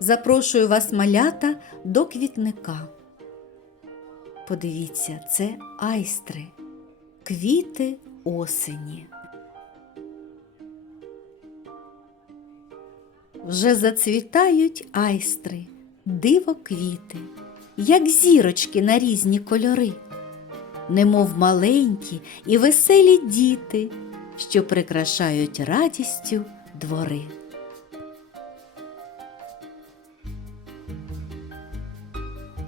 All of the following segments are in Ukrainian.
запрошую вас, малята, до квітника. Подивіться, це айстри, квіти осені. Вже зацвітають айстри, диво квіти, як зірочки на різні кольори, немов маленькі і веселі діти, що прикрашають радістю двори.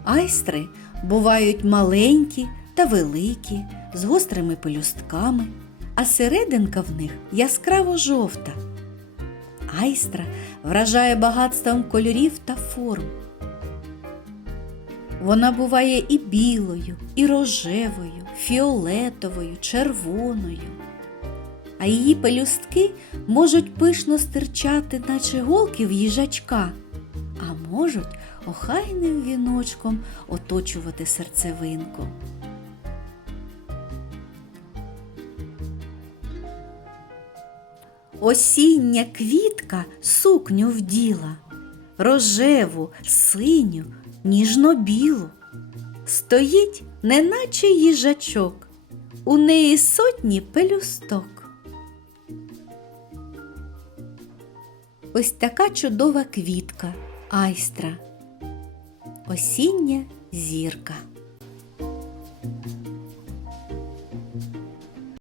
Айстри бувають маленькі та великі, з гострими пелюстками, а серединка в них яскраво жовта. Айстра вражає багатством кольорів та форм. Вона буває і білою, і рожевою, фіолетовою, червоною. А її пелюстки можуть пишно стирчати, наче голки в їжачка, можуть охайним віночком оточувати серцевинку. Осіння квітка сукню вділа, рожеву, синю, ніжно-білу. Стоїть, неначе їжачок, у неї сотні пелюсток. Ось така чудова квітка, айстра, осіння зірка.